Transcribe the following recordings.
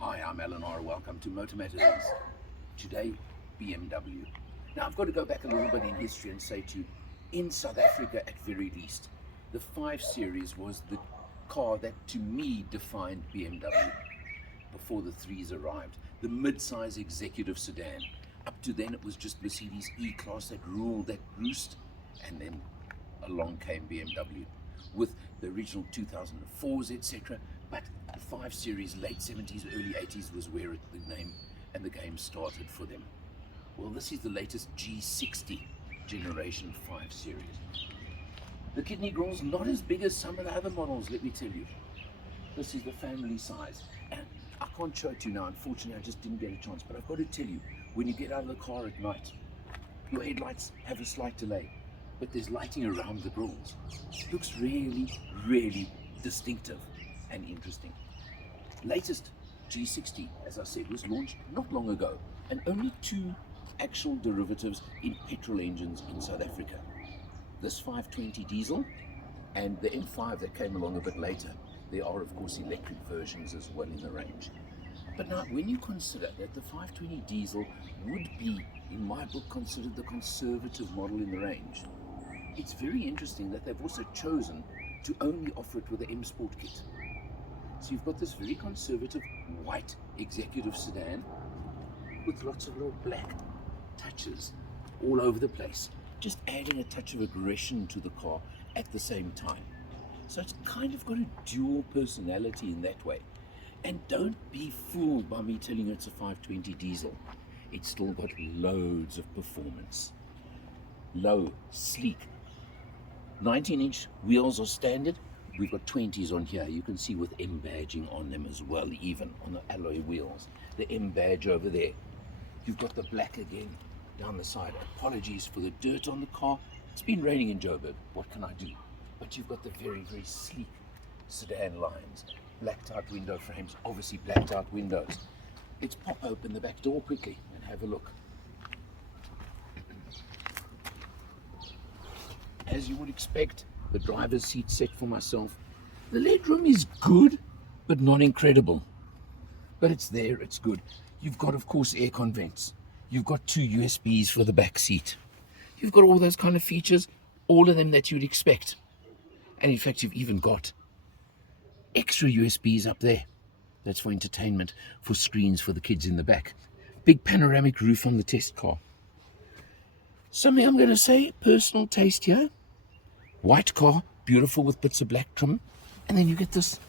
Hi, I'm Eleanor. Welcome to MotorMatters. Today, BMW. Now, I've got to go back a little bit in history and say to you, in South Africa at very least, the 5 Series was the car that to me defined BMW before the 3s arrived. The mid-size executive sedan. Up to then, it was just Mercedes E-Class that ruled that roost, and then along came BMW with the original 2004s, etc. But the 5 Series, late 70s, early 80s was where the name and the game started for them. Well, this is the latest G60 generation 5 Series. The kidney grill's not as big as some of the other models, let me tell you. This is the family size. And I can't show it to you now, unfortunately I just didn't get a chance, but I've got to tell you, when you get out of the car at night, your headlights have a slight delay, but there's lighting around the grills. It looks really, really distinctive and interesting. Latest G60, as I said, was launched not long ago, and only 2 actual derivatives in petrol engines in South Africa. This 520 diesel and the M5 that came along a bit later. There are, of course, electric versions as well in the range. But now, when you consider that the 520 diesel would be, in my book, considered the conservative model in the range, it's very interesting that they've also chosen to only offer it with the M Sport kit. So you've got this very conservative white executive sedan with lots of little black touches all over the place, just adding a touch of aggression to the car at the same time. So it's kind of got a dual personality in that way. And don't be fooled by me telling you it's a 520 diesel. It's still got loads of performance. Low, sleek. 19-inch wheels are standard. We've got 20s on here. You can see with M badging on them as well, even on the alloy wheels. The M badge over there. You've got the black again down the side. Apologies for the dirt on the car. It's been raining in Joburg. What can I do? But you've got the very, very sleek sedan lines. Blacked out window frames, obviously blacked out windows. Let's pop open the back door quickly and have a look. As you would expect, the driver's seat set for myself. The legroom is good, but not incredible. But it's there, it's good. You've got, of course, aircon vents. You've got 2 USBs for the back seat. You've got all those kind of features, all of them that you'd expect. And in fact, you've even got extra USBs up there. That's for entertainment, for screens for the kids in the back. Big panoramic roof on the test car. Something I'm going to say, personal taste here. White car, beautiful with bits of black trim. And then you get this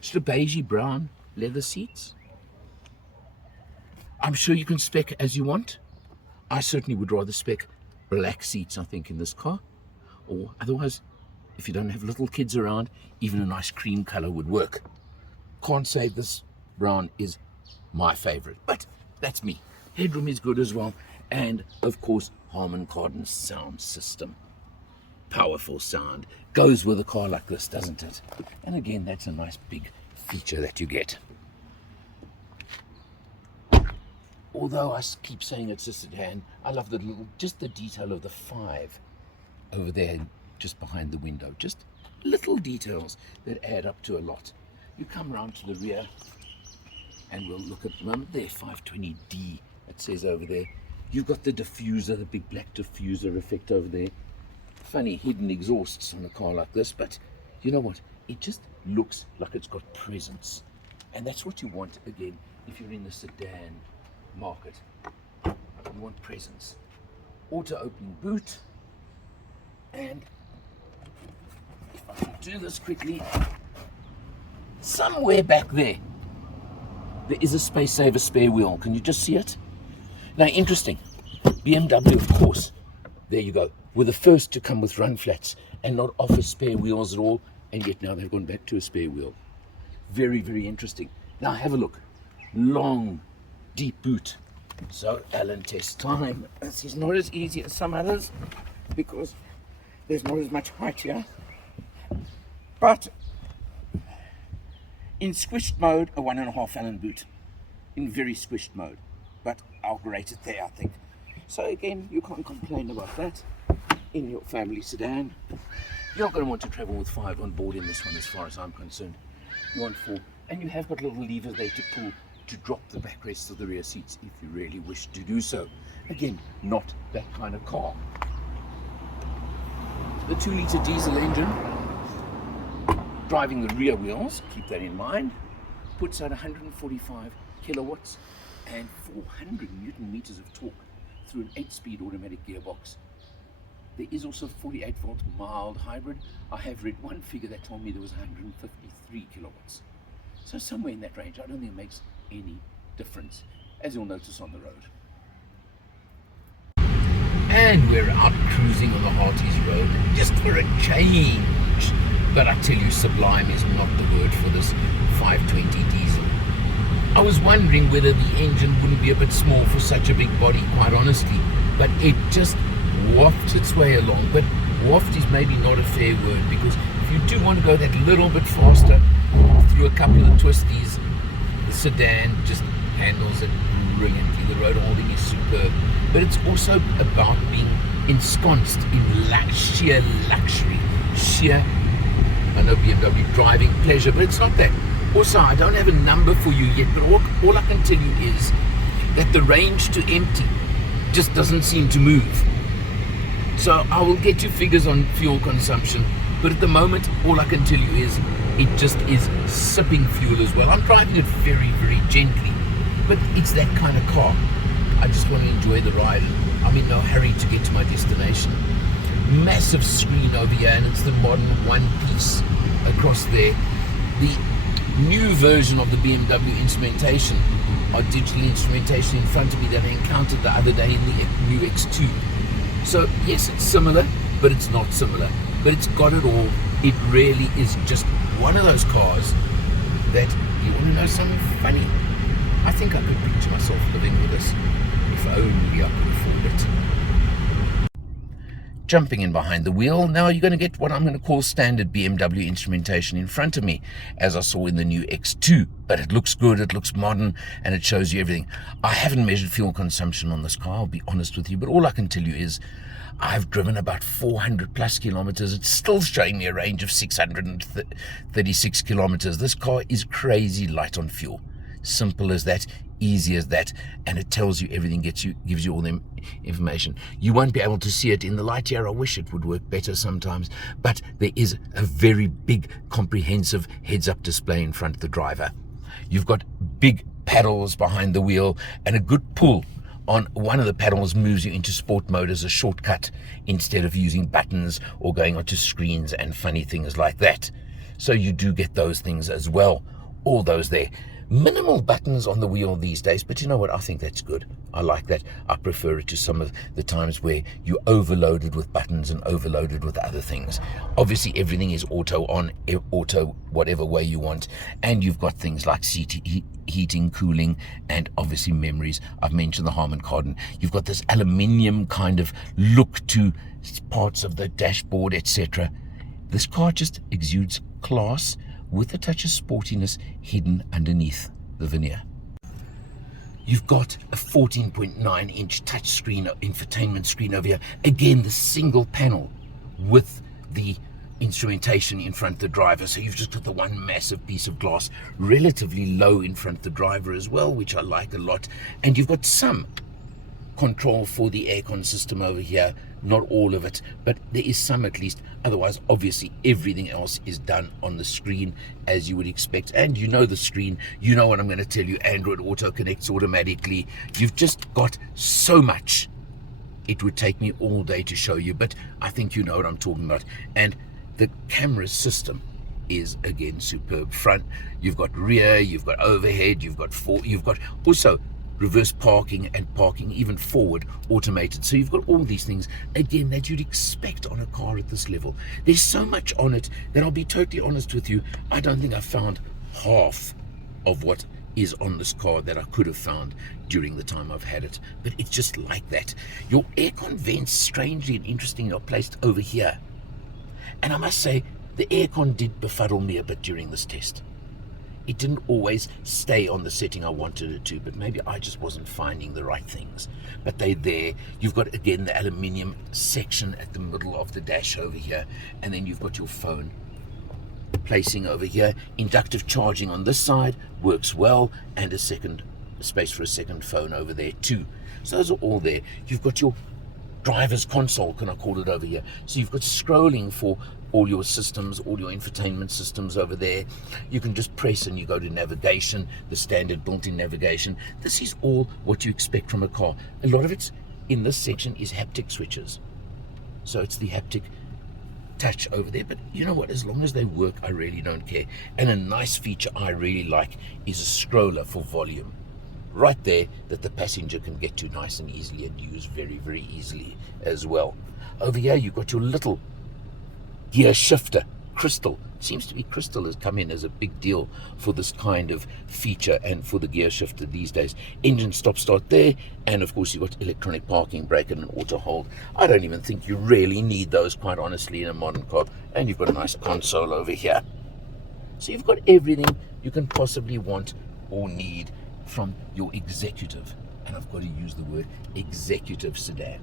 sort of beigey brown leather seats. I'm sure you can spec as you want. I certainly would rather spec black seats, I think, in this car. Or otherwise, if you don't have little kids around, even a nice cream color would work. Can't say this brown is my favorite, but that's me. Headroom is good as well. And of course, Harman Kardon sound system. Powerful sound. Goes with a car like this, doesn't it? And again, that's a nice big feature that you get. Although I keep saying it's a sedan, I love just the detail of the 5 over there, just behind the window. Just little details that add up to a lot. You come round to the rear and we'll look at the moment there, 520D, it says over there. You've got the diffuser, the big black diffuser effect over there. Funny hidden exhausts on a car like this, but you know what? It just looks like it's got presence. And that's what you want, again, if you're in the sedan market. You want presence. Auto opening boot. And if I can do this quickly, somewhere back there is a space saver spare wheel. Can you just see it? Now, interesting, BMW, of course, there you go, were the first to come with run flats and not offer spare wheels at all, and yet now they've gone back to a spare wheel. Very, very interesting. Now have a look. Long, deep boot. So Alan test time. This is not as easy as some others because there's not as much height here. But in squished mode, a 1.5 Allen boot. In very squished mode. But I'll grate it there, I think. So again, you can't complain about that in your family sedan. You're not going to want to travel with 5 on board in this one as far as I'm concerned. You want 4 And you have got little levers there to pull to drop the backrests of the rear seats if you really wish to do so. Again, not that kind of car. The 2-litre diesel engine, driving the rear wheels, keep that in mind, puts out 145 kilowatts and 400 Newton meters of torque through an 8-speed automatic gearbox. There is also 48-volt mild hybrid. I have read one figure that told me there was 153 kilowatts. So somewhere in that range. I don't think it makes any difference, as you'll notice on the road. And we're out cruising on the Hearties Road, just for a change. But I tell you, sublime is not the word for this 520 diesel. I was wondering whether the engine wouldn't be a bit small for such a big body, quite honestly, but it just wafts its way along. But waft is maybe not a fair word, because if you do want to go that little bit faster through a couple of twisties, the sedan just handles it brilliantly. The road holding is superb, but it's also about being ensconced in sheer luxury, sheer, I know BMW driving pleasure, but it's not that. Also, I don't have a number for you yet, but all I can tell you is that the range to empty just doesn't seem to move. So I will get you figures on fuel consumption, but at the moment, all I can tell you is it just is sipping fuel as well. I'm driving it very, very gently, but it's that kind of car. I just want to enjoy the ride. I'm in no hurry to get to my destination. Massive screen over here, and it's the modern one-piece across there. The new version of the BMW instrumentation, or digital instrumentation in front of me that I encountered the other day in the new X2. So yes, it's similar, but it's not similar. But it's got it all. It really is just one of those cars that, you want to know something funny? I think I could picture myself living with this, if only I could afford it. Jumping in behind the wheel, now you're going to get what I'm going to call standard BMW instrumentation in front of me, as I saw in the new X2. But it looks good, it looks modern, and it shows you everything. I haven't measured fuel consumption on this car, I'll be honest with you, but all I can tell you is I've driven about 400 plus kilometers. It's still showing me a range of 636 kilometers. This car is crazy light on fuel. Simple as that, easy as that, and it tells you everything, gives you all the information. You won't be able to see it in the light here. I wish it would work better sometimes, but there is a very big comprehensive heads-up display in front of the driver. You've got big paddles behind the wheel, and a good pull on one of the paddles moves you into sport mode as a shortcut, instead of using buttons or going onto screens and funny things like that. So you do get those things as well, all those there. Minimal buttons on the wheel these days, but you know what, I think that's good. I like that. I prefer it to some of the times where you're overloaded with buttons and overloaded with other things. Obviously everything is auto on, auto whatever way you want, and you've got things like seat heating, cooling, and obviously memories. I've mentioned the Harman Kardon. You've got this aluminium kind of look to parts of the dashboard, etc. This car just exudes class with a touch of sportiness hidden underneath the veneer. You've got a 14.9-inch touchscreen infotainment screen over here. Again, the single panel with the instrumentation in front of the driver. So you've just got the one massive piece of glass, relatively low in front of the driver as well, which I like a lot. And you've got some control for the aircon system over here, not all of it, but there is some at least. Otherwise, obviously everything else is done on the screen as you would expect. And you know the screen, you know what I'm going to tell you, Android Auto connects automatically. You've just got so much. It would take me all day to show you, but I think you know what I'm talking about. And the camera system is again superb. Front, you've got rear, you've got overhead, you've got also reverse parking and parking even forward automated. So you've got all these things again that you'd expect on a car at this level. There's so much on it that I'll be totally honest with you, I don't think I found half of what is on this car that I could have found during the time I've had it. But it's just like that. Your aircon vents, strangely and interestingly, are placed over here. And I must say, the aircon did befuddle me a bit during this test. It didn't always stay on the setting I wanted it to, but maybe I just wasn't finding the right things. But they're there. You've got, again, the aluminium section at the middle of the dash over here, and then you've got your phone placing over here. Inductive charging on this side works well, and a space for a second phone over there too. So those are all there. You've got your driver's console, can I call it, over here. So you've got scrolling for all your systems, all your infotainment systems over there. You can just press and you go to navigation, the standard built-in navigation. This is all what you expect from a car. A lot of it's in this section is haptic switches. So it's the haptic touch over there, but you know what, as long as they work, I really don't care. And a nice feature I really like is a scroller for volume right there that the passenger can get to nice and easily and use very, very easily as well. Over here you've got your little gear shifter, crystal. Seems to be crystal has come in as a big deal for this kind of feature and for the gear shifter these days. Engine stop start there, and of course you've got electronic parking brake and an auto hold. I don't even think you really need those, quite honestly, in a modern car. And you've got a nice console over here. So you've got everything you can possibly want or need from your executive, and I've got to use the word executive sedan.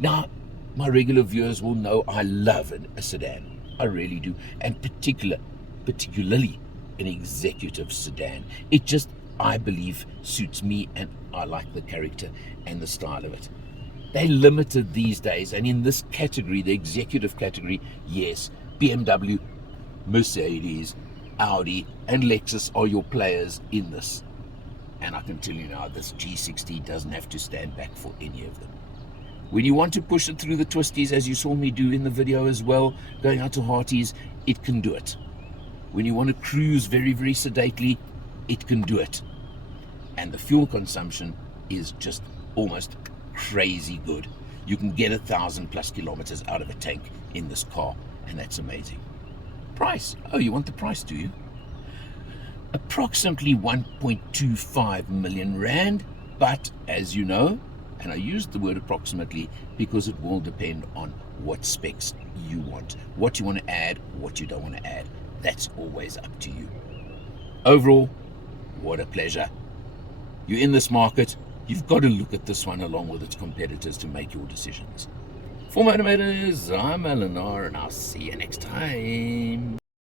Now, my regular viewers will know I love a sedan. I really do, and particularly an executive sedan. It just, I believe, suits me, and I like the character and the style of it. They're limited these days, and in this category, the executive category, yes, BMW, Mercedes, Audi, and Lexus are your players in this. And I can tell you now, this G60 doesn't have to stand back for any of them. When you want to push it through the twisties, as you saw me do in the video as well, going out to Hearties, it can do it. When you want to cruise very, very sedately, it can do it. And the fuel consumption is just almost crazy good. You can get 1,000+ kilometers out of a tank in this car, and that's amazing. Price. Oh, you want the price, do you? Approximately 1.25 million rand, but as you know, and I used the word approximately because it will depend on what specs you want, what you want to add, what you don't want to add. That's always up to you. Overall, what a pleasure. You're in this market, you've got to look at this one along with its competitors to make your decisions. For MotorMatters, I'm Eleanor, and I'll see you next time.